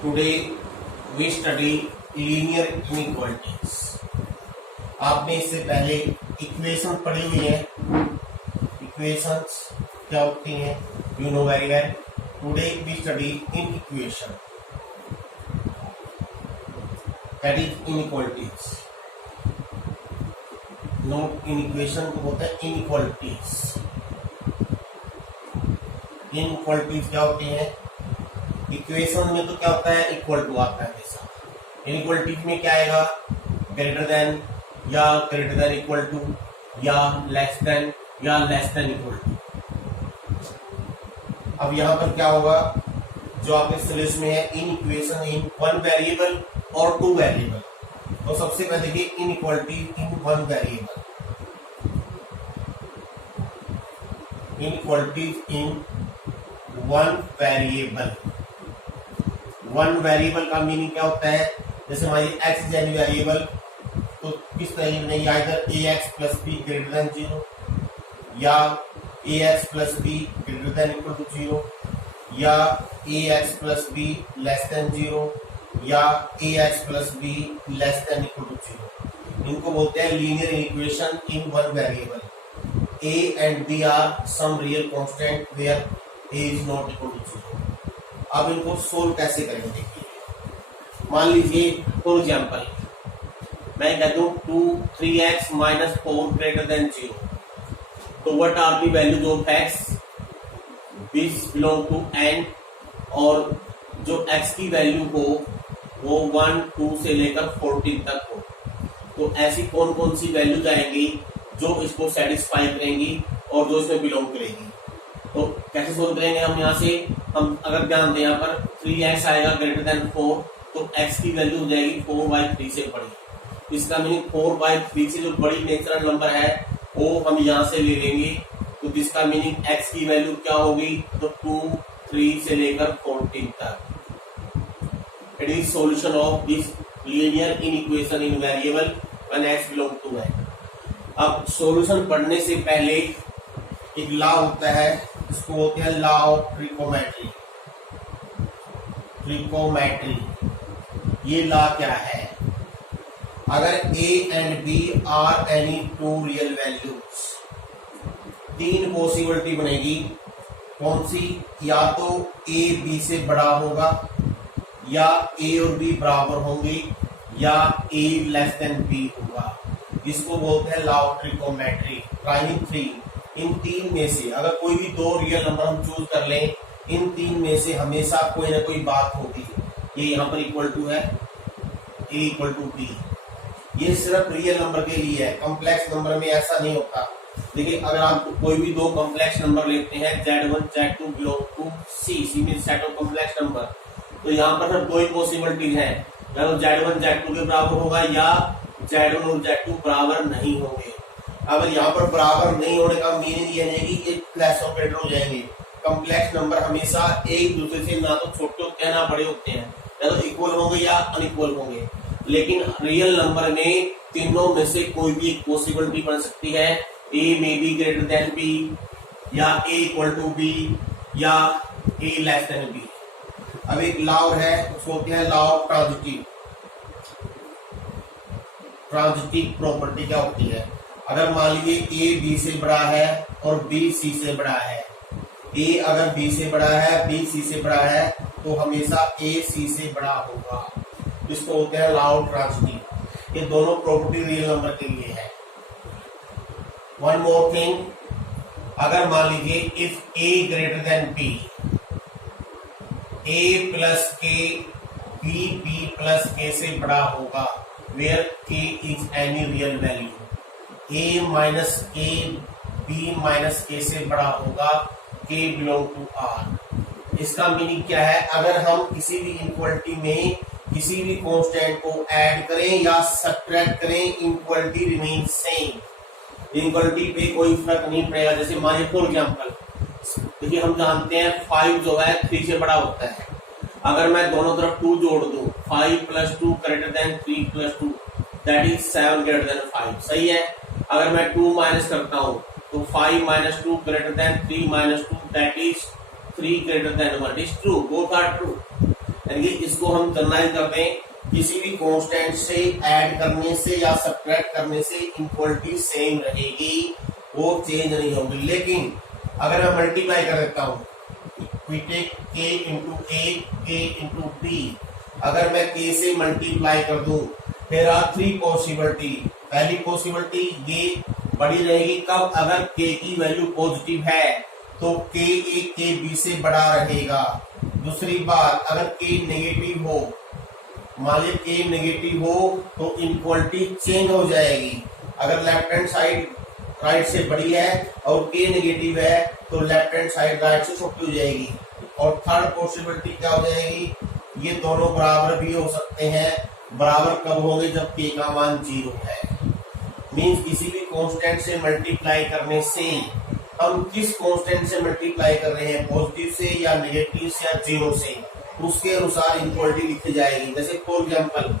Today we study linear inequalities. आपने इससे पहले इक्वेशन पढ़ी हुई है. इक्वेशंस क्या होती हैं you know very well. Today we study inequation that is inequalities. Note inequation को बोलते हैं इनइक्वालिटीज. इनइक्वालिटीज क्या होती हैं? इक्वेशन में तो क्या होता है, इक्वल टू आता है हमेशा. इनइक्वालिटीज में क्या आएगा? ग्रेटर देन या ग्रेटर देन इक्वल टू या लेस देन या लेस देन इक्वल टू. अब यहां पर क्या होगा जो आपके सिलेबस में है, in equation in one variable और टू वेरिएबल. तो सबसे पहले देखिए inequality in one variable. Inequality in one variable. One variable का मीनिंग क्या होता है? जैसे हमारी एक्स इज एनी वेरिएबल, तो किस तरह नहीं, इधर a x plus b greater than 0 या a x plus b greater than equal to 0 या a x plus b less than 0 या a x plus b less than equal to 0. इनको बोलते हैं linear equation in one variable. A and b are some real constant where a is not equal to 0. अब इनको solve कैसे करेंगे देखिए. मान लीजिए फॉर एग्जाम्पल मैं कह दूं 3x माइनस 4 ग्रेटर देन 0. तो what are the values of x which belong to n, और जो x की वैल्यू हो वो 1, 2 से लेकर 14 तक हो. तो ऐसी कौन कौन सी वैल्यूज आएंगी जो इसको सेटिस्फाई करेंगी और जो इसमें बिलोंग करेगी. तो कैसे सोल्व करेंगे हम यहाँ से? हम अगर ध्यान दें यहाँ पर 3x आएगा ग्रेटर देन 4, तो x की वैल्यू हो जाएगी 4/3 से बड़ी. इसका मीनिंग 4/3 से जो बड़ी नेचुरल नंबर है वो हम यहाँ से ले लेंगे. तो जिसका मीनिंग x की वैल्यू क्या होगी? तो 2, 3 से लेकर 14 तक. It is solution of this linear inequation in variable when x belong to n. अब सॉल्यूशन पढ़ने से पहले एक लॉ होता है, इसको बोलते हैं लॉ ऑफ ट्रिकोमेट्री. ट्रिकोमेट्री ये लॉ क्या है? अगर a and b are any two real values, तीन पॉसिबिलिटी बनेगी. कौन सी? या तो a b से बड़ा होगा, या a और b बराबर होंगे, या a लेस देन b होगा. इसको बोलते हैं लॉ ऑफ ट्रिकोमेट्री. प्राइम 3 इन तीन में से अगर कोई भी दो रियल नंबर हम चूज कर लें, इन तीन में से हमेशा कोई ना कोई बात होगी. ये यहाँ पर इक्वल टू है a इक्वल टू b. ये सिर्फ रियल नंबर के लिए है, कॉम्प्लेक्स नंबर में ऐसा नहीं होता. देखिए अगर आप कोई भी दो कॉम्प्लेक्स नंबर लेते हैं z1 z2 belong to c mean set of complex number, तो यहाँ पर सिर्फ दो ही पॉसिबिलिटीज है, या तो z1 z2 के बराबर होगा या z1 और z2 बराबर नहीं होंगे. अगर यहाँ पर बराबर नहीं होने का मीनिंग ये है कि ये प्लस ऑपरेटर हो जाएंगे. कॉम्प्लेक्स नंबर हमेशा एक दूसरे से ना तो छोटे होते हैं ना बड़े होते हैं, या तो इक्वल होंगे या अनइक्वल होंगे. लेकिन रियल नंबर में तीनों में से कोई भी एक पॉसिबिलिटी बन सकती है. a may be greater than b, या a इक्वल टू b, या a लेस देन b. अब एक लॉ है, उसको कहते हैं law of transitive. Transitive property क्या होती है? अगर मान लीजिए a b से बड़ा है और b c से बड़ा है, a अगर b से बड़ा है, b c से बड़ा है, तो हमेशा a c से बड़ा होगा. इसको बोलते हैं लॉ ऑफ ट्रांजिटिव. ये दोनों प्रॉपर्टी रियल नंबर के लिए है. वन मोर थिंग, अगर मान लीजिए if a greater than b, a plus k b plus k से बड़ा होगा, where k is any real value. a minus k b minus k से बड़ा होगा, k बिलोंग टू r. इसका मीनिंग क्या है? अगर हम किसी भी इनइक्वालिटी में किसी भी कांस्टेंट को ऐड करें या सब्ट्रैक्ट करें, इनइक्वालिटी रिमेन सेम. इनइक्वालिटी पे कोई फर्क नहीं पड़ेगा. जैसे मान लीजिए फॉर एग्जाम्पल, देखिए हम जानते हैं 5 जो है 3 से बड़ा होता है. अगर मैं दोनों तरफ 2 जोड़ दूं, 5 plus 2 greater than 3 plus 2, that is 7 greater than 5. सही है. अगर मैं 2 माइनस करता हूं तो 5 minus 2 greater than 3 minus 2, that is 3 greater than 1. Is true, both are true. यानी कि इसको हम जनरलाइज कर दें, किसी भी कांस्टेंट से ऐड करने से या सब्ट्रैक्ट करने से इक्वलिटी सेम रहेगी, वो चेंज नहीं होगी। लेकिन अगर मैं मल्टीप्लाई कर देता हूं, we take k into a, k into b, अगर मैं k से मल्टीप्लाई कर दूं, there are three possibility। पहली पॉसिबिलिटी ये बड़ी रहेगी कब, अगर k की वैल्यू पॉजिटिव है तो k a k b से बड़ा रहेगा। दूसरी बात, अगर k नेगेटिव हो, मान लीजिए k नेगेटिव हो तो इनक्वालिटी चेंज हो जाएगी। अगर लेफ्ट हैंड साइड राइट से बड़ी है और k नेगेटिव है तो लेफ्ट हैंड साइड राइट से छोटी हो जाएगी। और थर्ड पॉसिबिलिटी क्या हो जाएगी, ये दोनों बराबर भी हो सकते हैं। बराबर कब होंगे, जब k का मान 0 है। मींस किसी भी कांस्टेंट से मल्टीप्लाई करने से, हम किस कांस्टेंट से मल्टीप्लाई कर रहे हैं, पॉजिटिव से या नेगेटिव से या 0 से, उसके अनुसार इक्वलिटी लिखी जाएगी। जैसे फॉर एग्जांपल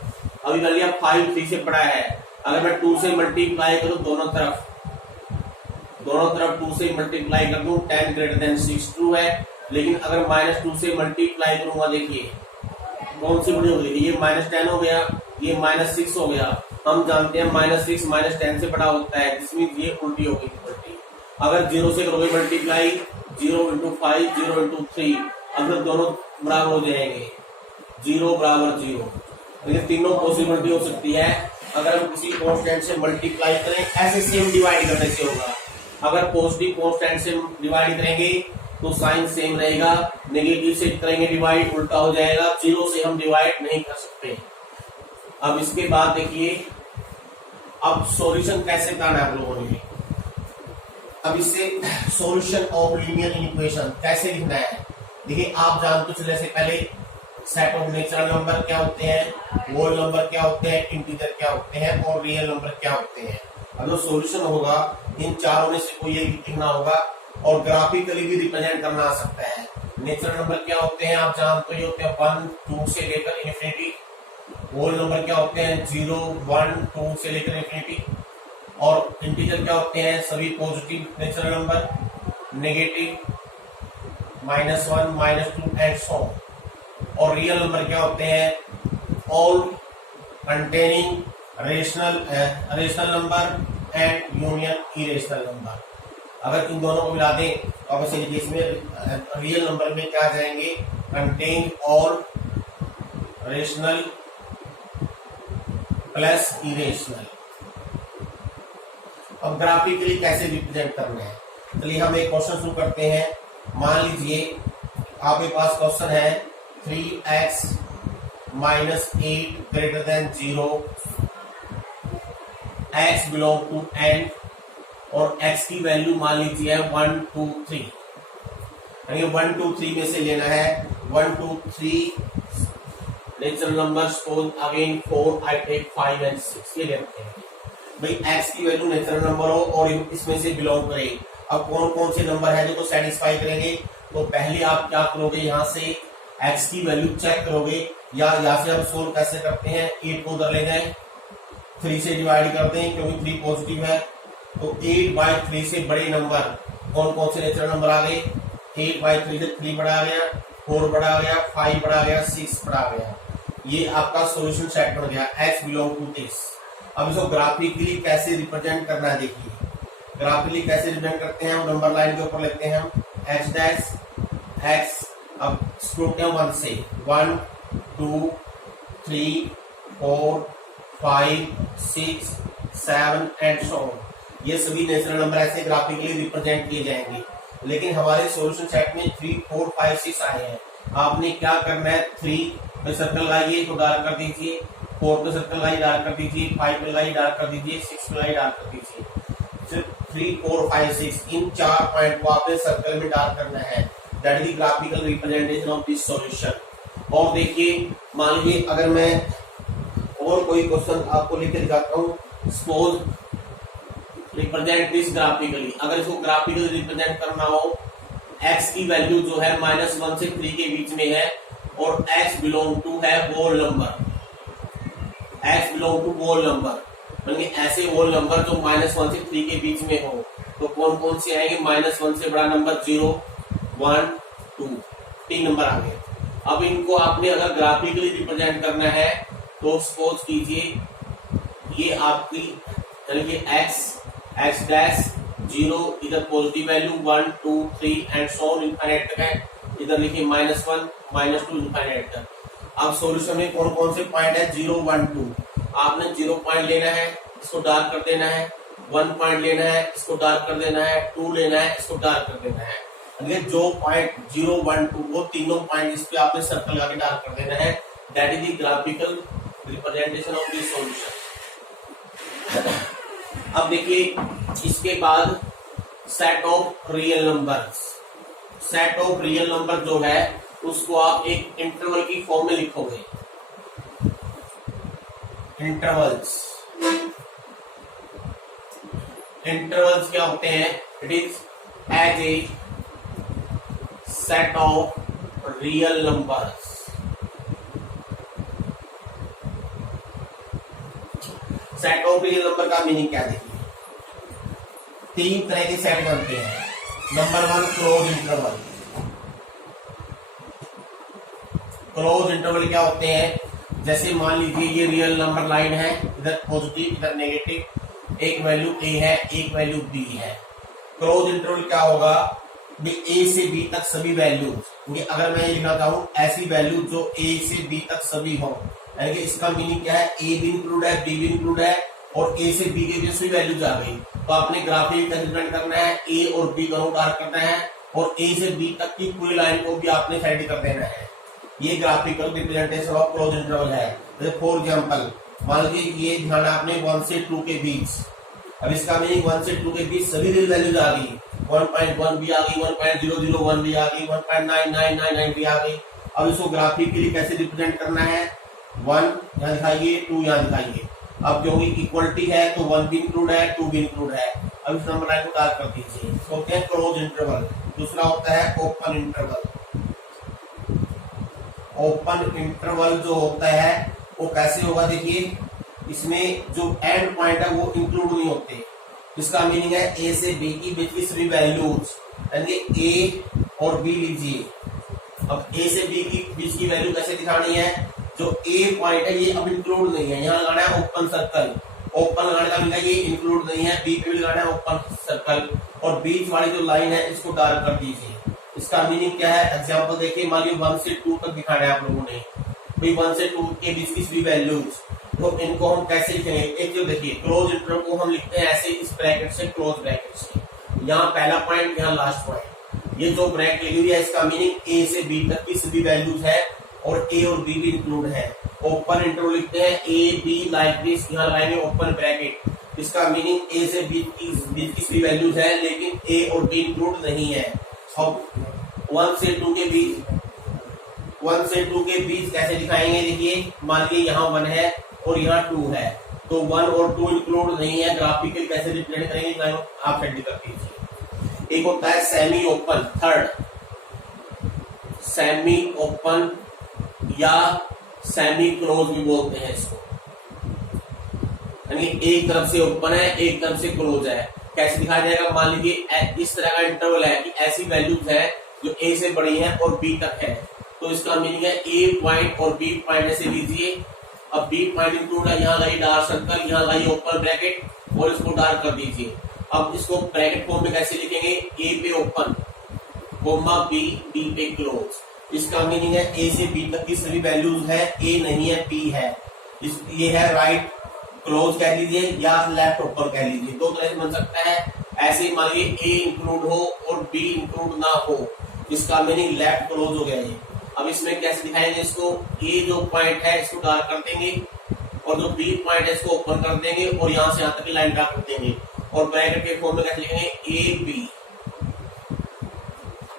अभी कर लिया 5 3 से बड़ा है, अगर मैं 2 से मल्टीप्लाई करूं दोनों तरफ 2 से मल्टीप्लाई कर दूं, 10 ग्रेटर देन 6 ट्रू है। लेकिन अगर -2 से मल्टीप्लाई करूंगा, देखिए कौन सी बड़ी होगी, ये -10 हो गया, ये -6 हो गया। हम जानते हैं -6 -10 से बड़ा होता है, जिसमें ये उल्टी होगी इक्वलिटी। अगर 0 से करोगे मल्टीप्लाई, 0 into 5 0 into 3, अगर दोनों बराबर हो जाएंगे, 0 बराबर 0। ये तीनों पॉसिबिलिटी हो सकती है। अगर हम किसी कांस्टेंट से मल्टीप्लाई करें, ऐसे सेम डिवाइड करने से होगा। अगर पॉजिटिव कांस्टेंट से डिवाइड करेंगे तो साइन सेम रहेगा, नेगेटिव से करेंगे डिवाइड उल्टा हो जाएगा। 0 से हम डिवाइड नहीं कर सकते। अब इसके बाद देखिए, अब सॉल्यूशन कैसे करना है आप लोगों ने। अब इससे सॉल्यूशन ऑफ लीनियर इक्वेशन कैसे लिखना है, देखिए आप जानते चले से पहले सेट ऑफ नेचुरल नंबर क्या होते हैं, होल नंबर क्या होते हैं, इंटीजर क्या होते हैं और रियल नंबर क्या होते हैं। अगर सॉल्यूशन होगा, इन चारों में से कोई एक लिखना होगा और ग्राफिकली भी रिप्रेजेंट करना आ सकता है। नेचुरल नंबर क्या होते हैं आप जानते ही होते हैं, 1 2 से लेकर इन्फिनिटी। होल नंबर क्या होते हैं, 0 1 2 से लेकर इन्फिनिटी। और इंटीजर क्या होते हैं, सभी positive natural number, negative, -1 -2 and so. और रियल नंबर क्या होते हैं, all containing rational number and union irrational number. अगर इन दोनों को मिला दें तो अब इसमें रियल नंबर में क्या आ जाएंगे, contain all rational plus irrational. अब ग्राफिकली कैसे रिप्रेजेंट करना है, चलिए हम एक क्वेश्चन शुरू करते हैं। मान लीजिए आपके पास क्वेश्चन है 3x - 8 greater than 0, x belong to n और x की वैल्यू मान लीजिए 1 2 3। 1 2 3 में से लेना है 1 2 3 natural number, suppose again 4 I take 5 and 6, ये लेते हैं भाई। x की वैल्यू नेचुरल नंबर हो और इसमें से बिलोंग करे। अब कौन कौन से नंबर है जो सेटिस्फाई करेंगे, तो पहले आप क्या करोगे, यहाँ से x की वैल्यू चेक करोगे, या यहाँ से हम सोल्व कैसे करते हैं, 8 को उधर ले जाए, 3 से डिवाइड करते हैं क्योंकि 3 पॉजिटिव है। तो 8/3 से बड़े नंबर कौन कौन से नेचुरल नंबर आ गए, 8/3 से 3 बड़ा आ गया, 4 बड़ा आ गया, 5 बड़ा आ गया, 6 बड़ा आ गया। ये आपका सॉल्यूशन सेट बन गया, x बिलोंग टू दिस। अब इसको ग्राफिकली कैसे रिप्रेजेंट करना है, देखिए ग्राफिकली कैसे रिप्रेजेंट करते हैं। हम नंबर लाइन के ऊपर लेते हैं हम h डैश x, अब स्क्रोल 1 से 1 2 3 4 5 6 7 एंड सो ऑन। ये सभी नेचुरल नंबर ऐसे ग्राफिकली रिप्रेजेंट किए जाएंगे। लेकिन हमारे सॉल्यूशन सेट में 3 4 5 6 आए हैं। आपने क्या करना है, 3 पे सर्कल लगाइए तो डार्क कर दीजिए, 4 पे सर्कल लगाइए डार्क कर दीजिए, 5 पे लगाइए डार्क कर दीजिए, 6 पे लगाइए डार्क कर दीजिए। सिर्फ 3 4 5 6 इन 4 पॉइंट को आपने सर्कल में डार्क करना है। That is the graphical representation of this solution. और देखिए मान लीजिए अगर मैं और कोई क्वेश्चन आपको लिख दिखाता हूँ, सपोज रिप्रेजेंट दिस ग्राफिकली। अगर इसको ग्राफिकली रिप्रेजेंट करना हो, x की वैल्यू जो है -1 से 3 के बीच में है और x बिलोंग टू है whole number, x belong to whole number, यानी ऐसे होल नंबर जो -1 से 3 के बीच में हो। तो कौन कौन से आएंगे, -1 से बड़ा नंबर 0 1 2, 3 नंबर आ गए। अब इनको आपने अगर ग्राफिकली रिप्रेजेंट करना है तो सपोज कीजिए ये आपकी यानी कि x डैश 0 इधर positive value 1 2 3 and so on infinite तक है, इधर लिखिए -1 -2 इनफाइनाइट तक। अब सॉल्यूशन में कौन कौन से पॉइंट है 0 1 2, आपने 0 पॉइंट लेना है, इसको डार्क कर देना है, 1 पॉइंट लेना है, इसको डार्क कर देना है, 2 लेना है, इसको डार्क कर देना है। जो पॉइंट 0 1 2 वो तीनों पॉइंट इस पे आपने सर्कल लगा के डार्क कर देना है। That is the graphical representation of the solution. अब देखिए इसके बाद set of real numbers. Set of real number जो है उसको आप एक इंटरवल की फॉर्म में लिखोगे। इंटरवल्स क्या होते हैं? It is as a set of real numbers. Set of real number का मीनिंग क्या देखिए, 3 तरह के सेट बनते हैं। Number 1 close interval. Close interval क्या होते हैं? जैसे मान लीजिए ये रियल नंबर लाइन है, इधर पॉजिटिव इधर नेगेटिव, एक वैल्यू ए है एक वैल्यू बी है। क्लोज इंटरवल क्या होगा? ए से बी तक सभी वैल्यूज, अगर मैं ये लिखना चाहूं ऐसी वैल्यू जो ए से बी तक सभी हो, यानी कि इसका मीनिंग क्या है? ए भी इंक्लूड है, बी भी इंक्लूड है और ए से बी के बीच सभी वैल्यूज आ गई। तो आपने ग्राफिक रिप्रेजेंट करना है, ए और बी दोनों डार्क करना है और ए से बी तक की पूरी लाइन को भी आपने साइड कर देना है। ये graphical representation of close interval है। जैसे फॉर एग्जांपल मान लीजिए ये ध्यान आपने 1 से 2 के बीच, अब इसका मीनिंग 1 से 2 के बीच सभी रियल वैल्यूज आ गई, 1.1 भी आ गई, 1.001 भी आ गई, 1.9999 भी आ गई। अब इसको ग्राफिकली कैसे रिप्रेजेंट करना है? 1 यहाँ दिखाइए, 2 यहाँ दिखाइए। अब क्योंकि इक्वलिटी है तो 1 भी इंक्लूड है, 2 भी इंक्लूड है। अब इस नंबर लाइन को डार्क कर दीजिए। इसको होते हैं क्लोज इंटरवल। दूसरा होता है ओपन इंटरवल। ओपन इंटरवल जो होता है वो कैसे होगा? देखिए इसमें जो एंड पॉइंट है वो इंक्लूड नहीं होते। इसका मीनिंग है ए से बी की बीच की सभी वैल्यूज, यानी ए और बी लीजिए। अब ए से बी की बीच की वैल्यू कैसे दिखानी है? जो ए पॉइंट है ये अब इंक्लूड नहीं है, यहाँ लगाना है ओपन सर्कल। ओपन लगाने का मतलब ये इंक्लूड नहीं है, बी पे भी लगाना है ओपन सर्कल और बीच वाली जो लाइन है इसको डार्क कर दीजिए। इसका मीनिंग क्या है? एग्जांपल देखिए, मान लीजिए 1 से 2 तक दिखाना है आप लोगों ने, भाई 1 से 2 के बीच की सभी वैल्यूज, तो इनको हम कैसे लिखेंगे? एक जो देखिए क्लोज इंटरवल को हम लिखते हैं ऐसे, इस ब्रैकेट से क्लोज ब्रैकेट से, यहाँ पहला पॉइंट यहाँ लास्ट पॉइंट। ये जो ब्रैकेट लिखी हुई है इसका मीनिंग ए से बी तक की सभी वैल्यूज है और ए और बी भी इंक्लूड है। ओपन इंटरवल लिखते हैं ए बी लाइक दिस, यहाँ लगाएंगे ओपन ब्रैकेट। इसका मीनिंग ए से बी की सभी वैल्यूज है लेकिन ए और बी इंक्लूड नहीं है। अब 1 से 2 के बीच कैसे दिखाएंगे? देखिए मान लीजिए यहाँ 1 है और यहाँ 2 है, तो 1 और 2 इंक्लूड नहीं है। ग्राफिकल कैसे रिप्रेजेंट करेंगे आप रेडी कर दीजिए। एक होता है semi open, third semi open या सेमी क्लोज भी बोलते हैं इसको, यानी एक तरफ से ओपन है एक तरफ से क्लोज है। कैसे दिखाया जाएगा? मान लीजिए इस तरह का इंटरवल है कि ऐसी वैल्यूज है जो ए से बड़ी है और बी तक है, तो इसका मीनिंग है ए पॉइंट और बी पॉइंट ऐसे लीजिए। अब बी पॉइंट इंक्लूड है, यहाँ लगाइए डार्क सर्कल, यहाँ लगाइए ओपन ब्रैकेट और इसको डार्क कर दीजिए। अब इसको ब्रैकेट फॉर्म में कैसे लिखेंगे? ए पे ओपन कोमा बी, बी पे क्लोज। इसका मीनिंग है ए से बी तक की सभी वैल्यूज है, ए नहीं है बी है। ये है राइट क्लोज कह लीजिए या लेफ्ट ओपन कह लीजिए, दो तरह से बन सकता है। ऐसे ही मान लीजिए ए इंक्लूड हो और बी इंक्लूड ना हो, इसका मीनिंग लेफ्ट क्लोज हो गया ये। अब इसमें कैसे दिखाएंगे इसको? ए जो पॉइंट है इसको डार्क कर देंगे और जो बी पॉइंट है इसको ओपन कर देंगे और यहाँ से यहाँ तक की लाइन डार्क कर देंगे और ब्रैकेट के फॉर्म में कैसे लिखेंगे? A b.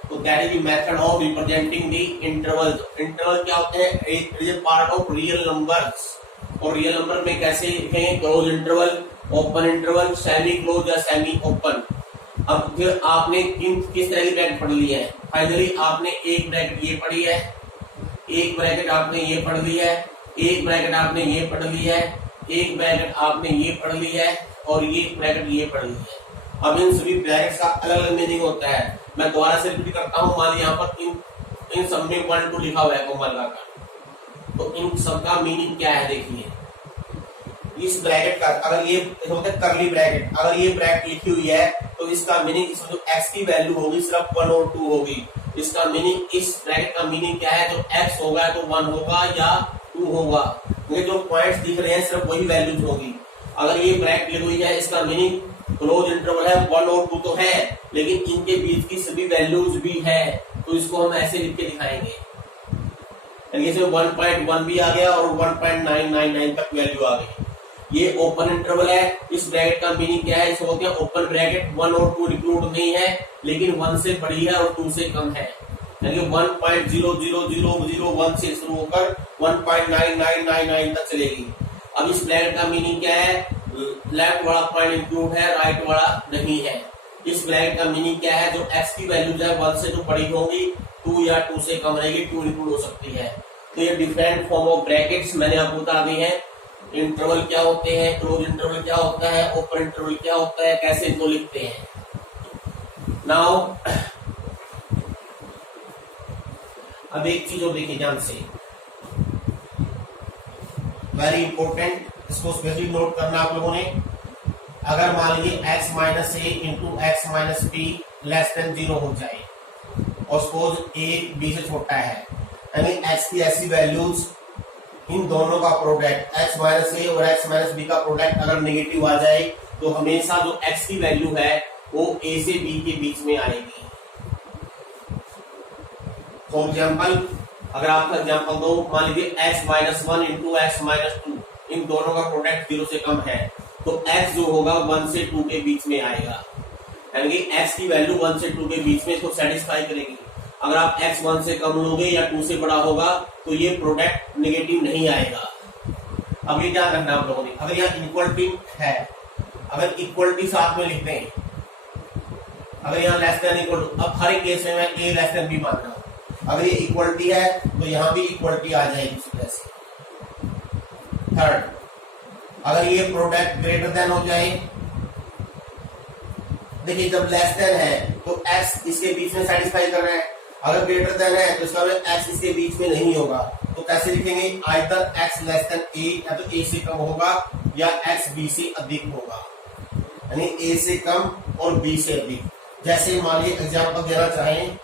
तो that is the method of representing the interval. Interval क्या होते हैं? It is part of real numbers. और रियल नंबर में कैसे लिखेंगे? Close interval, open interval, semi close या सेमी ओपन। अब फिर आपने किस तरह की ब्रैकेट पढ़ ली है? फाइनली आपने एक ब्रैकेट ये पढ़ी है, एक ब्रैकेट आपने ये पढ़ ली है, एक ब्रैकेट आपने ये पढ़ ली है, एक ब्रैकेट आपने ये पढ़ ली है और ये ब्रैकेट ये पढ़ ली है। अब इन सभी ब्रैकेट्स का अलग अलग मीनिंग होता है। मैं दोबारा से रिपीट करता हूँ। मान लीजिए यहाँ पर इन सब में 1 2 लिखा हुआ है कॉमा लगाकर, तो इन सब का मीनिंग क्या है देखिए। इस ब्रैकेट का अगर ये होता है करली ब्रैकेट, अगर ये ब्रैकेट लिखी हुई है तो इसका मीनिंग इसमें जो x की वैल्यू होगी सिर्फ 1 और 2 होगी। इसका मीनिंग, इस ब्रैकेट का मीनिंग क्या है, जो x होगा तो 1 होगा या 2 होगा, क्योंकि जो पॉइंट्स दिख रहे हैं सिर्फ वही वैल्यूज होगी। अगर ये ब्रैकेट लिखी हुई है इसका मीनिंग क्लोज इंटरवल है, 1 और 2 तो है लेकिन इनके बीच की सभी वैल्यूज भी है, तो इसको हम ऐसे लिख के दिखाएंगे। इसमें 1.1 भी आ गया और 1.999 तक वैल्यू आ गई। ये ओपन इंटरवल है। इस ब्रैकेट का मीनिंग क्या है, इसको बोलते हैं ओपन ब्रैकेट। 1 और 2 इंक्लूड नहीं है लेकिन 1 से बड़ी है और 2 से कम है, यानी 1.00001 से शुरू होकर 1.9999 तक चलेगी। अब इस ब्रैकेट का मीनिंग क्या है, लेफ्ट वाला पॉइंट इंक्लूड है, राइट वाला नहीं है। इस ब्रैकेट का मीनिंग क्या है, जो x की वैल्यूज है 1 से जो बड़ी होंगी, 2 या 2 से कम रहेगी, 2 इंक्लूड हो सकती है। तो ये डिफरेंट फॉर्म ऑफ ब्रैकेट्स मैंने आपको बता दी है। इंटरवल क्या होते हैं, क्लोज इंटरवल क्या होता है, ओपन इंटरवल क्या होता है, कैसे इनको लिखते हैं। नाउ अब एक चीज और देखिए ध्यान से, वेरी इंपॉर्टेंट, इसको स्पेशली नोट करना आप लोगों ने। अगर मान लीजिए x minus a into x minus B less than 0 हो जाए और सपोज a b से छोटा है, यानी x की ऐसी वैल्यूज, इन दोनों का प्रोडक्ट x माइनस ए और x माइनस बी का प्रोडक्ट अगर नेगेटिव आ जाए तो हमेशा जो x की वैल्यू है वो a से b के बीच में आएगी। फॉर एग्जाम्पल, अगर आपका एग्जाम्पल दो, मान लीजिए x minus 1 into x minus 2, इन दोनों का प्रोडक्ट 0 से कम है, तो x जो होगा 1 से 2 के बीच में आएगा, यानी कि x की वैल्यू 1 से 2 के बीच में इसको सेटिस्फाई करेगी। अगर आप x 1 से कम लोगे या 2 से बड़ा होगा तो ये प्रोडक्ट नेगेटिव नहीं आएगा। अब ये ध्यान रखना आप लोगों ने, अगर यहाँ इक्वलिटी है, अगर इक्वलिटी साथ में लिखते हैं, अगर यहाँ लेस देन इक्वल टू, अब हर एक केस में मैं a लेस देन b मान रहा हूं, अगर ये इक्वलिटी है तो यहाँ भी इक्वलिटी आ जाएगी उसी तरह से। थर्ड, अगर ये प्रोडक्ट ग्रेटर देन हो जाए, देखिए जब लेस देन है तो x इसके बीच में सेटिस्फाई कर रहा है, अगर ग्रेटर देन है तो इसका मतलब x इसके बीच में नहीं होगा, तो कैसे लिखेंगे, either x less then a, या तो a से कम होगा या x b से अधिक होगा, यानी a से कम और b से अधिक। जैसे मान लीजिए एग्जाम्पल देना चाहें,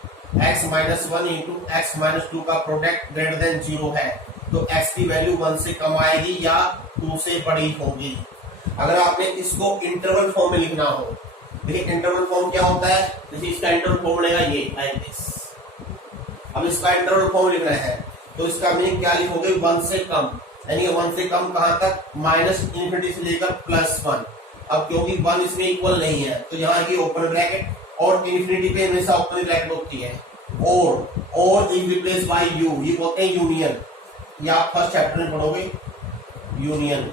x minus 1 into x minus 2 का प्रोडक्ट ग्रेटर देन 0 है, तो x की वैल्यू 1 से कम आएगी या 2 से बड़ी होगी। अगर आपने इसको इंटरवल फॉर्म में लिखना हो, देखिए इंटरवल फॉर्म क्या होता है, जैसे इसका इंटरवल फॉर्म बनेगा ये लाइक दिस। अब इसका इंटरवल फॉर्म लिखना है तो इसका मीनिंग क्या लिखोगे, 1 से कम, यानी 1 से कम कहां तक, माइनस इन्फिनिटी से लेकर प्लस 1। अब क्योंकि 1 इसमें इक्वल नहीं है तो यहाँ की ओपन ब्रैकेट, और इन्फिनिटी पे हमेशा ओपन ब्रैकेट होती है, और इज रिप्लेस बाय यू, ये बोलते हैं यूनियन, ये आप फर्स्ट चैप्टर में पढ़ोगे यूनियन।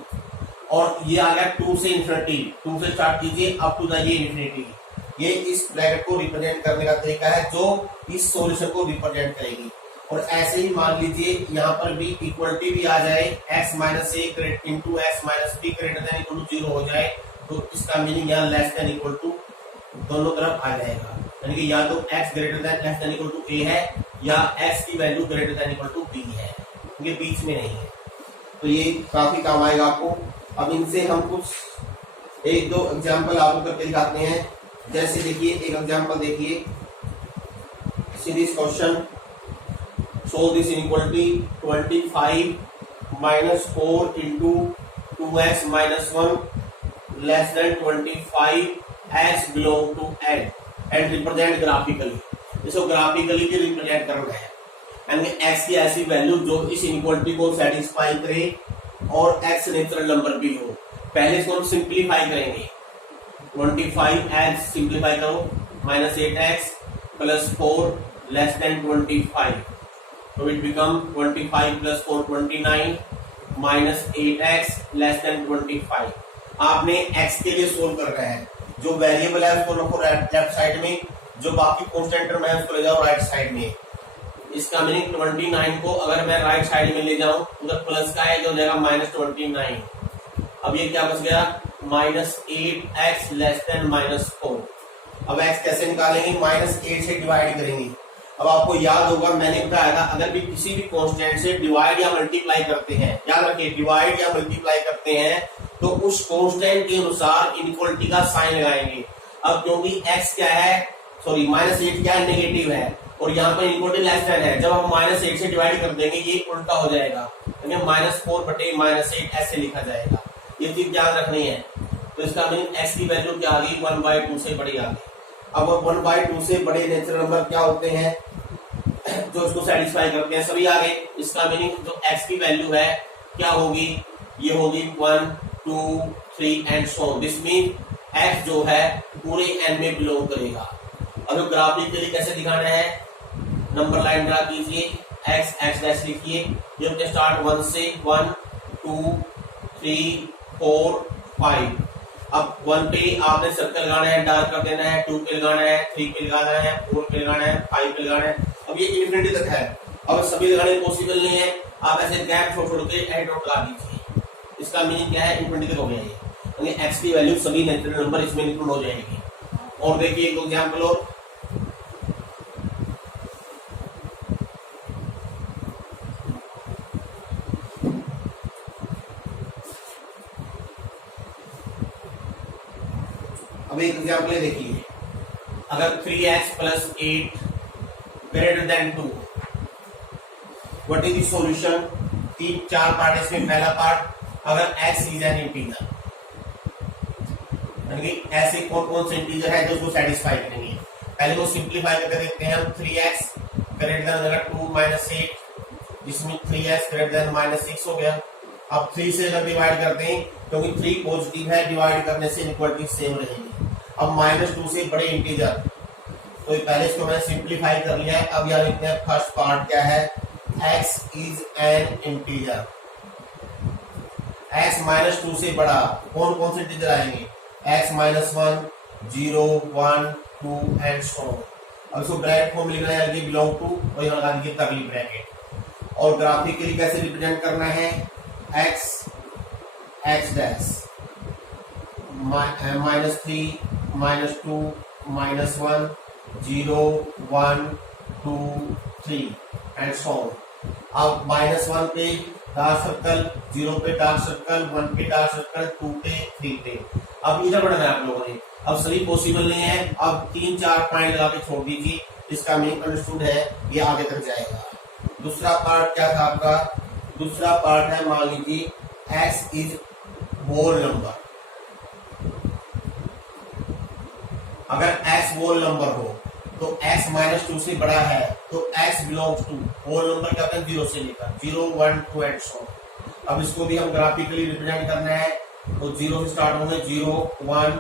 और ये आ गया 2 से इन्फिनिटी, 2 से स्टार्ट कीजिए अप टू द ये इन्फिनिटी। ये इस ब्रैकेट को रिप्रेजेंट करने का तरीका है जो इस सॉल्यूशन को रिप्रेजेंट करेगी। और ऐसे ही मान लीजिए यहाँ पर भी इक्वलिटी भी आ जाए, x minus a into x minus b greater than equal to 0 हो जाए, तो इसका मीनिंग यहाँ लेस देन इक्वल टू दोनों तरफ आ जाएगा, यानी कि या तो x greater than less than equal to a है या x की value greater than equal to b है, ये बीच में नहीं है। तो ये काफी काम आएगा आपको। अब इनसे हम कुछ एक दो एग्जाम्पल आपको करके दिखाते हैं। जैसे देखिए एक एग्जाम्पल देखिए, see this question, so this inequality 25 minus 4 into 2x minus 1 less than 25 x belong to and represent graphically. इसको ग्राफिकली भी रिप्रेजेंट करना है, यानी x की ऐसी वैल्यू जो इस इनइक्वालिटी को सेटिस्फाई करे और x नेचुरल नंबर भी हो। पहले इसको हम सिंप्लीफाई करेंगे, 25x सिंप्लीफाई करो, minus 8x plus 4 less than 25, तो it become 25 plus 4 29 minus 8x less than 25। आपने x के लिए सोल्व कर रहे हैं, जो वेरिएबल है उसको रखो लेफ्ट साइड में, जो बाकी कांस्टेंट टर्म है उसको ले जाओ राइट साइड में। इसका मीनिंग 29 को अगर मैं राइट साइड में ले जाऊं, उधर प्लस का है जो जाएगा माइनस 29। अब ये क्या बच गया, minus 8x less than minus 4। अब x कैसे निकालेंगे, माइनस 8 से डिवाइड करेंगे। अब आपको याद होगा मैंने बताया था अगर भी किसी भी कांस्टेंट से डिवाइड या मल्टीप्लाई करते हैं, याद रखिए डिवाइड या मल्टीप्लाई करते हैं तो उस कांस्टेंट के अनुसार इनइक्वालिटी का साइन लगाएंगे। अब क्योंकि x क्या है, सॉरी -8 क्या है, नेगेटिव है और यहाँ पर इनइक्वालिटी लेस देन है, जब हम -8 से डिवाइड कर देंगे ये उल्टा हो जाएगा, -4/-8 ऐसे लिखा जाएगा। ये चीज ध्यान रखनी है। तो इसका मीनिंग x की वैल्यू क्या आ गई, 1/2 से बड़ी आ गई। अब 1/2 से बड़े नेचुरल नंबर क्या होते हैं जो इसको सेटिस्फाई करते हैं, सभी आ गए। इसका मीनिंग जो x की वैल्यू है क्या होगी, ये होगी 1, 2, 3 and so on. This mean x जो है पूरे n में बिलोंग करेगा। अब ग्राफिकली कैसे दिखाना है, नंबर लाइन ड्रा कीजिए, x लिखिए, ये होते स्टार्ट 1 से 1, 2, 3, 4, 5। अब 1 पे आपने सर्कल लगाना है, डार्क कर देना है, 2 पे लगाना है, 3 पे लगाना है, 4 पे लगाना है, 5 पे लगाना है। अब ये इन्फिनिटी तक है, अब सभी लगाने पॉसिबल नहीं है, आप ऐसे गैप छोड़ छोड़ के एड डॉट लगा दीजिए। इसका मीनिंग क्या है, इन्फिनिटी तक हो गया ये, एक्स की वैल्यू सभी नेचुरल नंबर इसमें इंक्लूड हो जाएगी। और देखिए एक एग्जाम्पल और, अब एक एग्जाम्पल देखिए, अगर 3x + 8 > 2, what is the solution. 4 part है इसमें। पहला पार्ट, अगर x इज एन इंटीजर, यानी कि ऐसे कौन कौन से इंटीजर है जो उसको सेटिस्फाई करेंगे। पहले वो सिंप्लीफाई करके देखते हैं हम। 3x > 2 - 8, जिसमें 3x > -6 हो गया। अब 3 से अगर डिवाइड करते हैं, क्योंकि 3 पॉजिटिव है, डिवाइड करने से इनइक्वालिटी सेम रहेगी। अब -2 से बड़े इंटीजर, तो पहले इसको मैंने सिंप्लीफाई कर लिया है। अब यहाँ लिखते हैं फर्स्ट पार्ट क्या है, x is an integer. x -2 से बड़ा कौन कौन से इंटीजर आएंगे, x -1, 0, 1, 2 एंड सो ऑन। अब इसको ब्रैकेट फॉर्म लिखना है, बिलोंग टू, और यहाँ लगा दीजिए कर्ली ब्रैकेट। और ग्राफिकली कैसे रिप्रेजेंट करना है, x -3, -2, -1, 0, 1, 2, 3 एंड सो ऑन। अब -1 पे डार्क सर्कल, 0 पे डार्क सर्कल, 1 पे डार्क सर्कल, 2 पे, 3 पे। अब इधर बढ़ना है आप लोगों ने। अब सभी पॉसिबल नहीं है, अब 3-4 पॉइंट लगा के छोड़ दीजिए। इसका मीनिंग अंडरस्टूड है, ये आगे तक जाएगा। दूसरा पार्ट क्या था आपका, दूसरा पार्ट है, मान लीजिए x इज होल नंबर। अगर x होल नंबर हो तो x -2 से बड़ा है तो x belongs to whole number क्या होता है, 0 से लेकर 0, 1, 2 एंड सो। अब इसको भी हम ग्राफिकली रिप्रेजेंट करना है, तो 0 से स्टार्ट होंगे, 0, 1,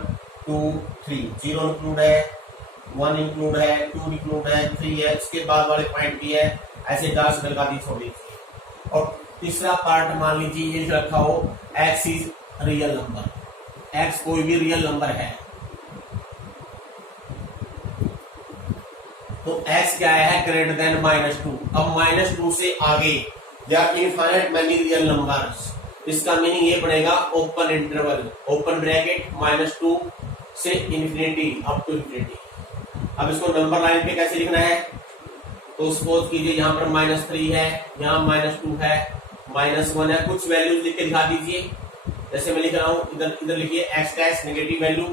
2, 3, 0 इंक्लूड है, 1 इंक्लूड है, 2 इंक्लूड है, 3 है, इसके बाद वाले पॉइंट भी है, ऐसे डार्क सर्कल का दी छोड़ दीजिए। और तीसरा पार्ट मान लीजिए ये रखा हो, x is real number, x कोई भी रियल नंबर है, तो x क्या है, ग्रेटर देन -2। अब -2 से आगे या इनफाइनाइट मैनी रियल नंबर्स, इसका मीनिंग ये बनेगा ओपन इंटरवल, ओपन ब्रैकेट, -2 से इन्फिनिटी अप टू इन्फिनिटी। अब इसको नंबर लाइन पे कैसे लिखना है, तो सपोज कीजिए यहाँ पर -3 है, यहाँ -2 है, -1 है, कुछ वैल्यूज लिख के दिखा दीजिए। जैसे मैं लिख रहा हूँ, इधर लिखिए x' नेगेटिव वैल्यू,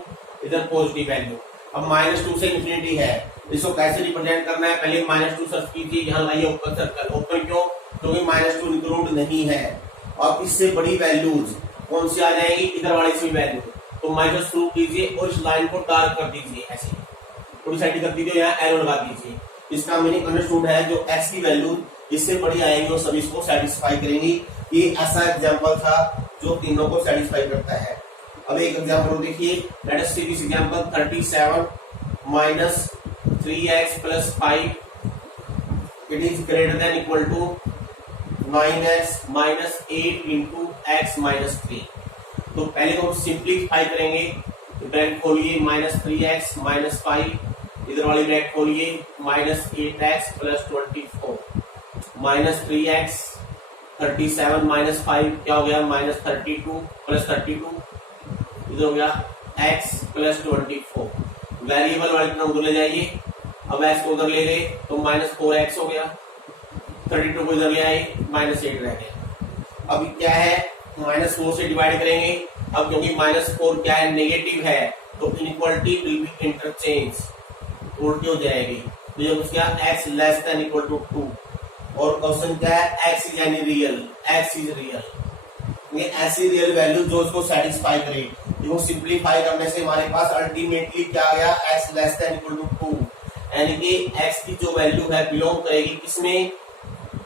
इधर पॉजिटिव वैल्यू। अब -2 से इन्फिनिटी है, इसको कैसे रिप्रेजेंट करना है, पहले -2 सर्च कीजिए, यहाँ लाइए ओपन सर्कल। ओपन क्यों, क्योंकि -2 इंक्लूड नहीं है। और इससे बड़ी वैल्यूज कौन सी आ जाएगी, इधर वाली सी वैल्यू, तो माइनस थ्रू कीजिए और इस लाइन को डार्क कर दीजिए, ऐसे थोड़ी साइड कर दीजिए, यहाँ एरो लगा दीजिए। इसका मीनिंग अंडरस्टूड है, जो x की वैल्यू इससे बड़ी आएंगी वो सभी इसको सेटिस्फाई करेंगी। ये ऐसा एग्जांपल था जो तीनों को सेटिस्फाई करता है। अब एक एग्जांपल देखिए, let us see this example, 37 - 3x + 5 it is greater than equal to 9x - 8 × x - 3। तो पहले तो सिंप्लीफाई करेंगे, ब्रैकेट खोलिए, -3x - 5, इधर वाली ब्रैकेट खोलिए, -8x + 24, -3x 37 - 5 क्या हो गया, -32 + 32, इधर हो गया x + 24। वेरिएबल वाले टर्म उधर ले जाइए, अब x को उधर ले गए तो -4x हो गया, 32 को इधर ले आए -8 रह गया। अब क्या है, -4 से डिवाइड करेंगे। अब क्योंकि -4 क्या है, नेगेटिव है, तो इनइक्वालिटी विल बी इंटरचेंज, उल्टी हो जाएगी। तो जब उसका x less than equal to 2 और क्वेश्चन क्या है, x is any real, x is real, ये ऐसी रियल वैल्यू जो इसको सेटिस्फाई करे। देखो सिंप्लीफाई करने से हमारे पास अल्टीमेटली क्या आ गया, x less than equal to 2, यानी कि x की जो वैल्यू है बिलोंग करेगी किसमें,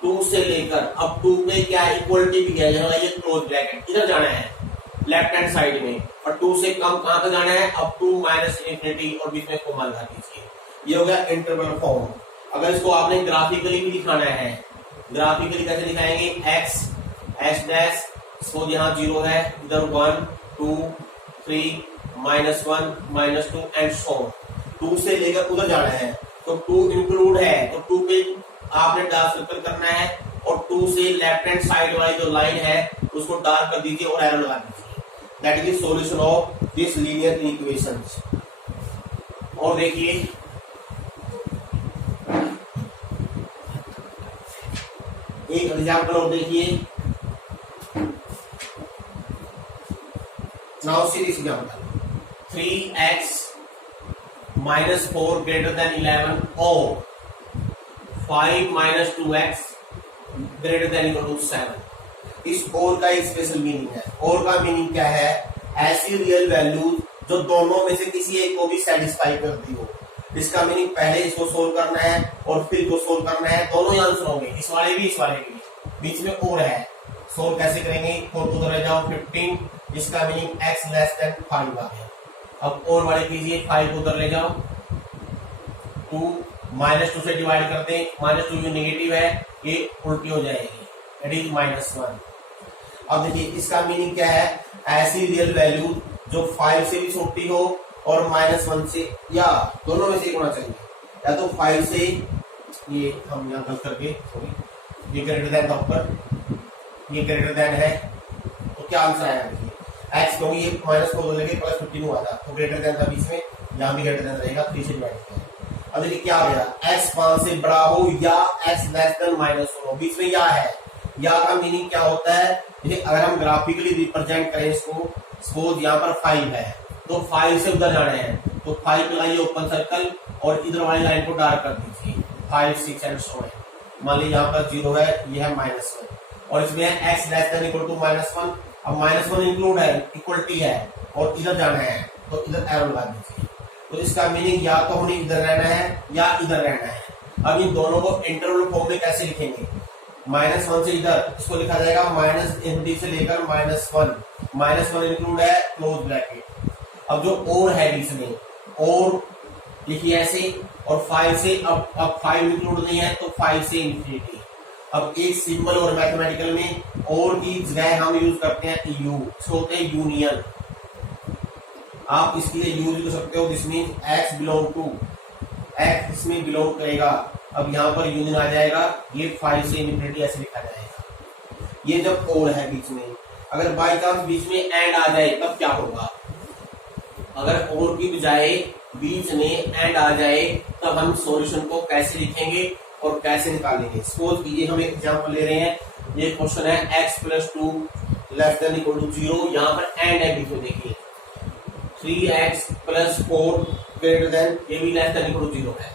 2 से लेकर अब 2 पे क्या इक्वलिटी भी है, ये क्लोज ब्रैकेट इधर जाना है लेफ्ट हैंड साइड में, और 2 से कम कहां तक जाना है, अब टू माइनस इन्फिनिटी और बीच में कोमा लगा दीजिए। ये हो गया इंटरवल फॉर्म। अगर इसको आपने ग्राफिकली भी दिखाना है, ग्राफिकली कैसे दिखाएंगे, x h डैश, सो यहाँ 0 है, इधर 1 2 3 -1 -2 एंड सो 2 से लेकर उधर जाना है, तो 2 इंक्लूड है, तो 2 पे आपने डार्क सर्कल करना है, और 2 से लेफ्ट हैंड साइड वाली जो लाइन है उसको डार्क कर दीजिए और एरो लगा दीजिए। That is the solution of this linear equations. और देखिए एक एग्जांपल और देखिए, now see this example, 3x -4 greater than 11 or 5 - 2x greater than equal to 7। इस और का एक स्पेशल मीनिंग है। और का मीनिंग क्या है, ऐसी रियल वैल्यू जो दोनों में से किसी एक को भी सेटिस्फाई करती हो। इसका मीनिंग पहले इसको सोल्व करना है और फिर इसको सोल्व करना है, दोनों ही आंसर होंगे, इस वाले भी इस वाले भी, बीच में और है। सोल्व कैसे करेंगे, 4 को उधर ले जाओ 15, इसका मीनिंग x लेस देन 5 आ गया। अब और वाले कीजिए, 5 को उधर ले जाओ, 2 -2 से डिवाइड करते हैं, -2 जो नेगेटिव है ये उल्टी हो जाएगी, इट इज -1। अब देखिए इसका मीनिंग क्या है, ऐसी रियल वैल्यू जो 5 से भी छोटी हो और -1 से, या दोनों में से एक होना चाहिए, या तो 5 से, ये हम यहाँ गलत करके सॉरी, ये ग्रेटर देन का ऊपर, ये ग्रेटर देन है, तो क्या आंसर आया देखिए, x क्योंकि ये माइनस को लेके +15 हुआ था, तो ग्रेटर देन था बीच में, यहाँ भी ग्रेटर देन रहेगा, 3 से डिवाइड किया। अब देखिए क्या हो गया, x 5 से बड़ा हो या x लेस देन -1 हो, बीच में या है। या का मीनिंग क्या होता है, देखिए अगर हम ग्राफिकली रिप्रेजेंट करें इसको, सपोज यहाँ पर 5 है, तो 5 से उधर जाना है, तो 5 लगाइए ओपन सर्कल और इधर वाली लाइन को डार्क कर दीजिए, 5 6 एंड सो है। मान लीजिए यहाँ पर 0 है, ये है -1, और इसमें x less than equal to -1, अब -1 इंक्लूड है, इक्वलिटी है, और इधर जाना है, तो इधर एरो लगा दीजिए। तो इसका मीनिंग या तो हमें इधर रहना है या इधर रहना है। अब इन दोनों को इंटरवल फॉर्म में कैसे लिखेंगे, -1 से इधर, इसको लिखा जाएगा -∞ से लेकर -1, -1 इंक्लूड है क्लोज ब्रैकेट। अब जो और है बीच में, और लिखिए ऐसे, और 5 से, अब 5 इंक्लूड नहीं है, तो 5 से इन्फिनिटी। अब एक सिंबल और मैथमेटिकल में और की जगह हम यूज करते हैं यू, इसको होते हैं यूनियन। आप इसके लिए यूज कर सकते हो, this mean x belong to, x इसमें बिलोंग करेगा। अब यहाँ पर यूनियन आ जाएगा, ये 5 से इन्फिनिटी ऐसे लिखा जाएगा। ये जब और है बीच में, अगर बाई चांस बीच में एंड आ जाए तब क्या होगा, अगर और की बजाय बीच में एंड आ जाए तब हम सॉल्यूशन को कैसे लिखेंगे और कैसे निकालेंगे। सपोज कीजिए हम एक एग्जांपल ले रहे हैं, ये क्वेश्चन है x + 2 less than equal to 0, यहाँ पर एंड है बीच में, देखिए 3x + 4 ग्रेटर देन, ये भी लेस देन इक्वल टू 0 है,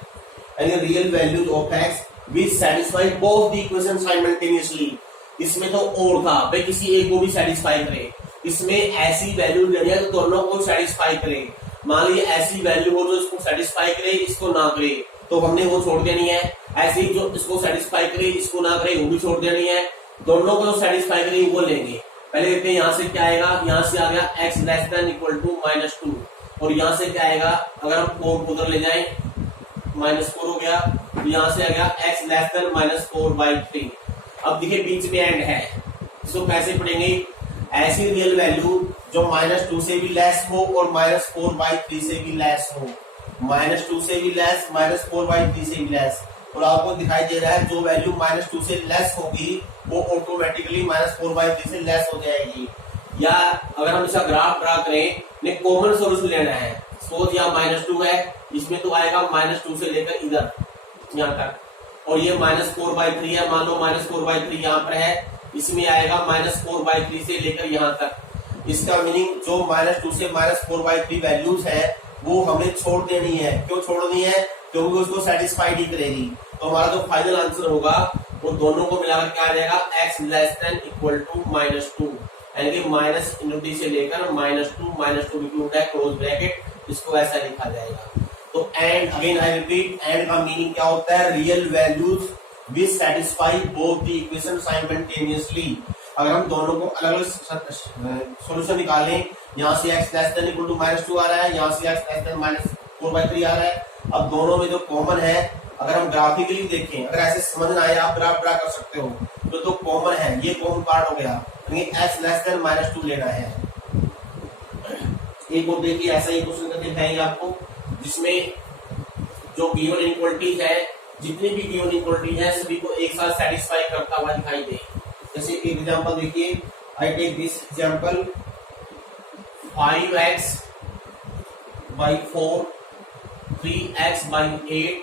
यानी real values of x which satisfy both the equation simultaneously. इसमें तो और था भाई, किसी एक को भी सेटिस्फाई करे, इसमें ऐसी वैल्यू लेनी है तो दोनों को सेटिस्फाई करे। मान लीजिए ऐसी वैल्यू हो जो इसको सेटिस्फाई करे, इसको ना करे, तो हमने वो छोड़ देनी है। ऐसी जो इसको सेटिस्फाई करे, इसको ना करे, वो भी छोड़ देनी है। दोनों को जो सेटिस्फाई करे वो लेंगे। पहले देखते हैं यहाँ से क्या आएगा, यहाँ से आ गया x less than equal to -2, और यहाँ से क्या आएगा, अगर हम 4 को उधर ले जाएं, -4 हो गया, तो यहाँ से आ गया x लेस देन -4/3। अब देखिए बीच में एंड है, इसको कैसे पढ़ेंगे, ऐसी रियल वैल्यू जो -2 से भी लेस हो और -4/3 से भी लेस हो, -2 से भी लेस, -4/3 से भी लेस। और आपको दिखाई दे रहा है जो वैल्यू -2 से लेस होगी वो ऑटोमेटिकली -4/3 से लेस हो जाएगी। या अगर हम इसका ग्राफ ड्रा करें, ने कॉमन सोल्यूशन लेना है, सपोज यहाँ -2 है, इसमें तो आएगा -2 से लेकर इधर यहाँ तक, और ये -4/3 है, मान लो -4/3 यहाँ पर है, इसमें आएगा -4/3 से लेकर यहाँ तक। इसका मीनिंग जो -2 से -4/3 वैल्यूज है वो हमें छोड़ देनी है। क्यों छोड़नी है? क्योंकि उसको सेटिस्फाई नहीं करेगी। तो हमारा जो फाइनल आंसर होगा वो दोनों को मिलाकर क्या आ जाएगा, x <= -2, यानी कि -∞ से लेकर -2 इंक्लूड है क्लोज ब्रैकेट, इसको ऐसा लिखा जाएगा। तो and again I repeat, and का मीनिंग क्या होता है, real values which satisfy both the equation simultaneously. अगर हम दोनों को अलग अलग सॉल्यूशन निकालें, यहाँ से x <= -2 आ रहा है, यहाँ से x -4/3 आ रहा है, अब दोनों में जो कॉमन है, अगर हम ग्राफिकली देखें, अगर ऐसे समझ ना आए आप ग्राफ ड्रा कर सकते हो, तो कॉमन है, ये कॉमन पार्ट हो गया, x <= -2 लेना है। एक और देखिए, ऐसा ही क्वेश्चन करके दिखाएंगे आपको, जिसमें जो गिवन इनइक्वालिटीज है, जितनी भी गिवन इनइक्वालिटीज है, सभी को एक साथ सेटिस्फाई करता हुआ दिखाई दे। जैसे एक एग्जांपल देखिए, I take this example, 5x/4 3x/8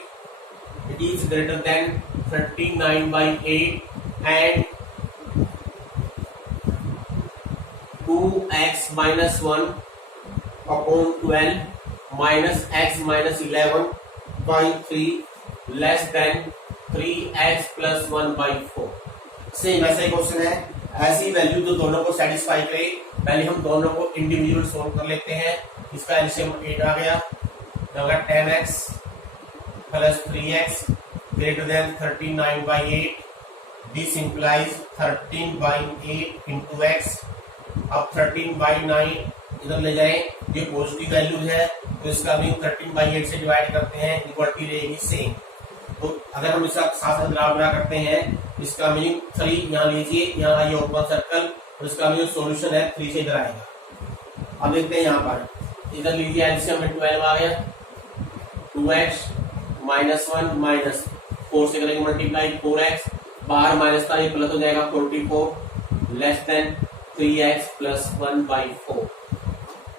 it is greater than 39/8 and 2x - 1 upon 12 minus x minus 11/3 less than 3x plus 1/4। Same ऐसा ही क्वेश्चन है, ऐसी वैल्यू जो दोनों को सेटिस्फाई करे, पहले हम दोनों को इंडिविजुअल सोल्व कर लेते हैं। इसका एलसीएम 8 आ गया, तो होगा 10x plus 3x greater than 39/8। This implies 13/8 into x। अब 13/9 इधर ले जाएं, ये पॉजिटिव वैल्यू है, तो इसका भी 13/8 से डिवाइड करते हैं, इक्वलिटी रहेगी सेम। तो अगर हम इसका साथ ग्राफ ड्रा करते हैं, इसका मीनिंग 3 यहाँ लीजिए, यहाँ आइए ओपन सर्कल, और इसका मीनिंग सॉल्यूशन है 3 से इधर आएगा। अब देखते हैं यहाँ पर, इधर लीजिए एलसीएम में 12 आ गया, 2x - 1 - 4 से करेंगे मल्टीप्लाई, 4x बाहर माइनस था, ये प्लस हो जाएगा 44 less than 3x plus 1/4।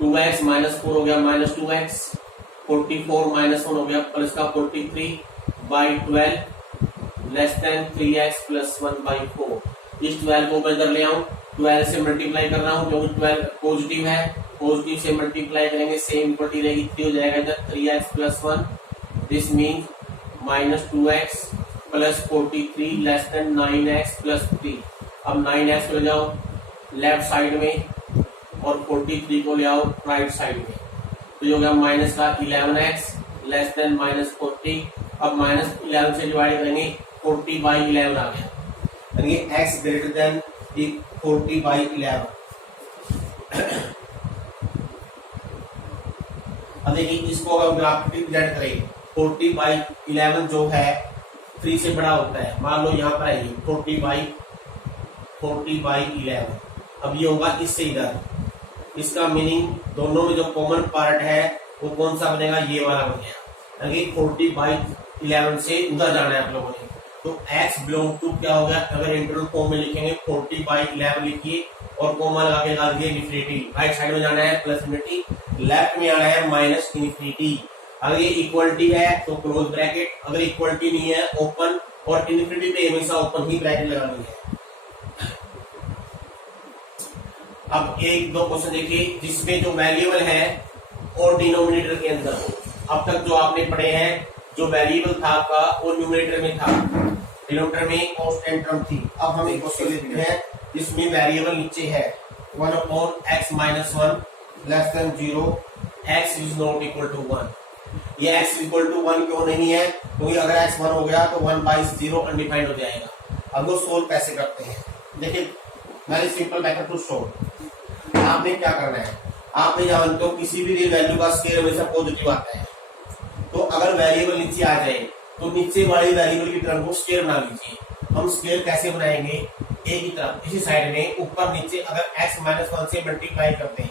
2x -4 हो गया -2x, 44 - 1 हो गया प्लस का 43/12 लेस देन 3x plus 1/4। इस 12 को मैं इधर ले आऊं, 12 से मल्टीप्लाई कर रहा हूं, क्योंकि 12 पॉजिटिव है, पॉजिटिव से मल्टीप्लाई करेंगे सेम इक्वलिटी रहेगी, 3 हो जाएगा इधर 3x plus 1। This means -2x plus 43 less than 9x plus 3। अब 9x ले जाओ लेफ्ट साइड में और 43 को ले आओ राइट साइड में, तो ये हो गया माइनस का 11x लेस देन -40। अब -11 से डिवाइड करेंगे, 40/11 आ गया, यानी x ग्रेटर देन 40/11। अब देखिए, इसको अगर ग्राफ रिप्रेजेंट करें, 40/11 जो है 3 से बड़ा होता है, मान लो यहाँ पर आइए 40/11। अब ये होगा इससे इधर, इसका मीनिंग दोनों में जो कॉमन पार्ट है वो कौन सा बनेगा, ये वाला बन गया, यानी 40/11 से उधर जाना है आप लोगों ने। तो x बिलोंग टू क्या हो गया, अगर इंटरवल फॉर्म में लिखेंगे 40/11 लिखिए और कॉमा लगा के लगा दीजिए इन्फिनिटी, राइट साइड में जाना है प्लस इन्फिनिटी, लेफ्ट में आना है माइनस इन्फिनिटी। अगर ये इक्वलिटी है तो क्लोज ब्रैकेट, अगर इक्वलिटी नहीं है ओपन, और इन्फिनिटी पे हमेशा ओपन ही ब्रैकेट लगानी है। अब एक दो क्वेश्चन देखिए जिसमें जो वेरिएबल है और डिनोमिनेटर के अंदर हो। अब तक जो आपने पढ़े हैं, जो वेरिएबल था आपका वो न्यूमरेटर में था, डिनोमिनेटर में कांस्टेंट टर्म थी। अब हम एक क्वेश्चन लेते हैं जिसमें वेरिएबल नीचे है 1/x - 1 less than 0, x is not equal to 1। ये x इक्वल टू 1 क्यों नहीं है, क्योंकि अगर x 1 हो गया तो 1/0 अनडिफाइंड हो जाएगा। अब वो सोल्व कैसे करते हैं, देखिए very simple method to solve. आपने क्या करना है, आपने जानते हो किसी भी रियल वैल्यू का स्केयर हमेशा पॉजिटिव आता है, तो अगर वेरिएबल नीचे आ जाए तो नीचे वाली वेरिएबल की टर्म को स्केयर बना लीजिए। हम स्केयर कैसे बनाएंगे, एक ही तरफ इसी साइड में ऊपर नीचे अगर x - 1 से मल्टीप्लाई करते हैं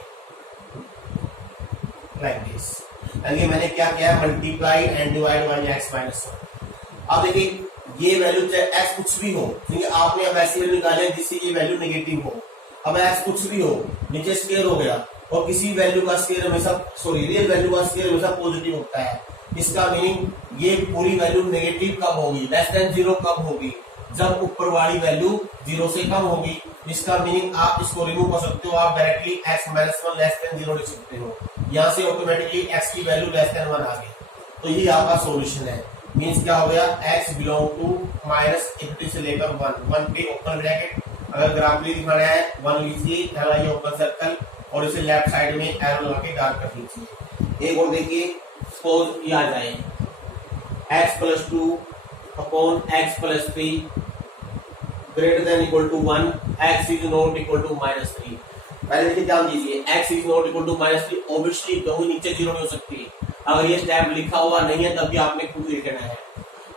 लाइक दिस, यानी मैंने क्या किया, multiply and divide by x - 1। अब देखिए ये वैल्यू चाहे x कुछ भी हो, क्योंकि आपने अब ऐसी वैल्यू निकाले जिससे ये वैल्यू नेगेटिव हो। अब x कुछ भी हो, नीचे स्केयर हो गया और किसी वैल्यू का स्केयर हमेशा रियल वैल्यू का स्केयर हमेशा पॉजिटिव होता है। इसका मीनिंग ये पूरी वैल्यू नेगेटिव कब होगी, लेस देन जीरो कब होगी, जब ऊपर वाली वैल्यू जीरो से कम होगी। इसका मीनिंग आप इसको रिमूव कर सकते हो, आप directly x minus one less than zero लिख सकते हो। यहाँ से ऑटोमेटिकली x की वैल्यू लेस देन वन आ गई। तो ये आपका सॉल्यूशन है। मीन्स क्या हो गया, x belong to minus infinity से लेकर वन, वन पे ओपन ब्रैकेट, अगर ग्राफिकली दिखाना है वन लीजिए, लगाइए ओपन सर्कल और इसे लेफ्ट साइड में एरो लगा के डार्क कर लीजिए। एक और देखिए, सपोज ये आ जाए x plus two upon x plus three greater than equal to one, x is not equal to minus three. पहले देखिए ध्यान दीजिए, x is not equal to minus three, obviously कहीं नीचे जीरो नहीं हो सकती। अगर ये स्टेप लिखा हुआ नहीं है तब भी आपने खुद लिखना है।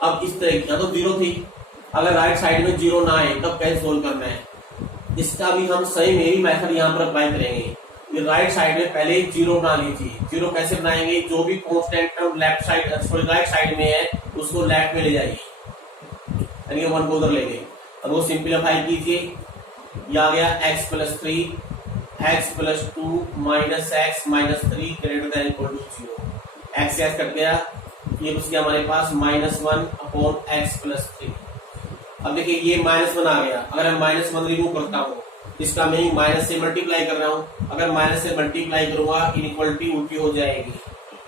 अब इस तरह की, तो जीरो थी, अगर राइट साइड में जीरो ना आए तब कैसे सोल्व करना है, इसका भी हम सेम यही मेथड यहाँ पर अप्लाई करेंगे। राइट साइड में पहले जीरो बना लीजिए। जीरो कैसे बनाएंगे, जो भी constant term left side right side में है उसको लेफ्ट में ले जाइए, यानी वन को उधर ले गए। अब वो सिंप्लीफाई कीजिए, ये आ गया x plus three, x plus two minus x minus three greater than equal to zero. X cut गया, ये बच गया हमारे पास minus one upon x plus three. अब देखिए ये माइनस वन आ गया, अगर मैं माइनस वन रिमूव करता हूँ, इसका मीनिंग माइनस से मल्टीप्लाई कर रहा हूँ, अगर माइनस से मल्टीप्लाई करूंगा इनइक्वालिटी उल्टी हो जाएगी।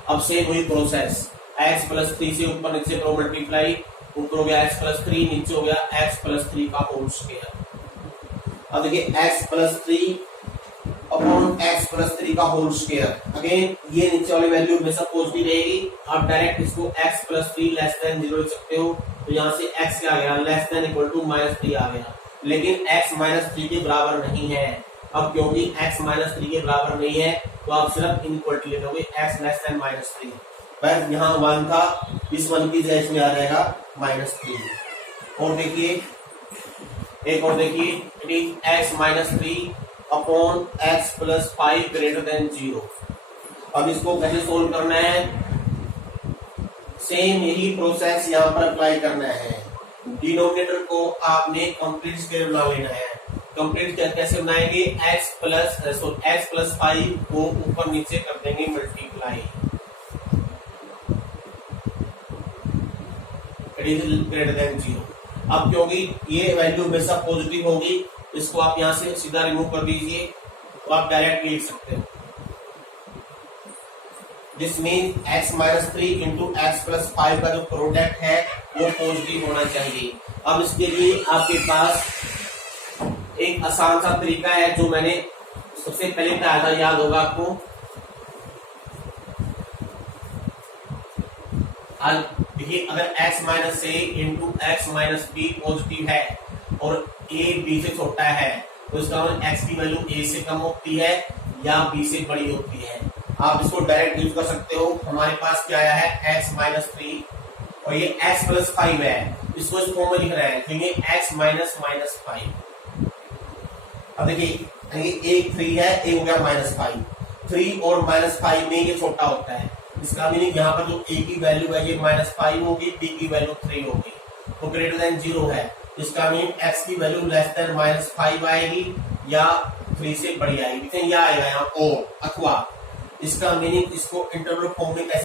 अब सेम वही प्रोसेस, एक्स प्लस थ्री से ऊपर नीचे मल्टीप्लाई, ऊपर हो गया एक्स प्लस थ्री, नीचे हो गया एक्स प्लस थ्री का होल स्क्वायर। अब देखिए x plus three upon x plus three का होल स्क्वायर, अगेन ये नीचे वाली वैल्यू हमेशा पॉजिटिव रहेगी। आप डायरेक्ट इसको x plus three less than zero लिख सकते हो, तो यहाँ से एक्स क्या आ गया, less than equal to minus three आ गया, लेकिन एक्स माइनस थ्री के बराबर नहीं है। अब क्योंकि एक्स माइनस थ्री के बराबर नहीं है तो आप सिर्फ इनइक्वालिटी ले लोगे, x less than minus three. बस यहाँ वन था, इस वन की जगह इसमें आ जाएगा माइनस थ्री। और देखिए एक और देखिए, it is x minus three upon x plus five greater than zero. अब इसको कैसे सोल्व करना है, सेम यही प्रोसेस यहाँ पर अप्लाई करना है। डिनोमिनेटर को आपने कंप्लीट स्क्वायर बना लेना है। कंप्लीट कैसे बनाएंगे, एक्स प्लस फाइव को ऊपर नीचे कर देंगे मल्टीप्लाई, ग्रेटर देन जीरो। अब क्योंकि ये वैल्यू हमेशा पॉजिटिव होगी, इसको आप यहां से सीधा रिमूव कर दीजिए, तो आप डायरेक्ट लिख सकते हो, this mean x minus three into x plus five का जो प्रोडक्ट है वो पॉजिटिव होना चाहिए। अब इसके लिए आपके पास एक आसान सा तरीका है जो मैंने सबसे पहले बताया था, याद होगा आपको। देखिए अगर x minus a into x minus b positive है और a b से छोटा है, तो इसका मतलब x की वैल्यू a से कम होती है या b से बड़ी होती है। आप इसको डायरेक्ट यूज कर सकते हो। हमारे पास क्या आया है, x माइनस थ्री और ये x प्लस फाइव है, इसको इस फॉर्म में लिख रहे हैं, तो ये x माइनस माइनस फाइव। अब देखिए एक थ्री है, एक हो गया माइनस फाइव, थ्री और माइनस फाइव में ये छोटा होता है, इसका मीनिंग यहाँ पर जो a की वैल्यू है ये माइनस फाइव होगी, b की वैल्यू थ्री होगी, तो ग्रेटर देन जीरो है। इसका मीनिंग x की value less than minus five आएगी या थ्री से बड़ी आएगी, या आएगा यहाँ और अथवा। इसका मीनिंग इसको इंटरवल फॉर्म में कैसे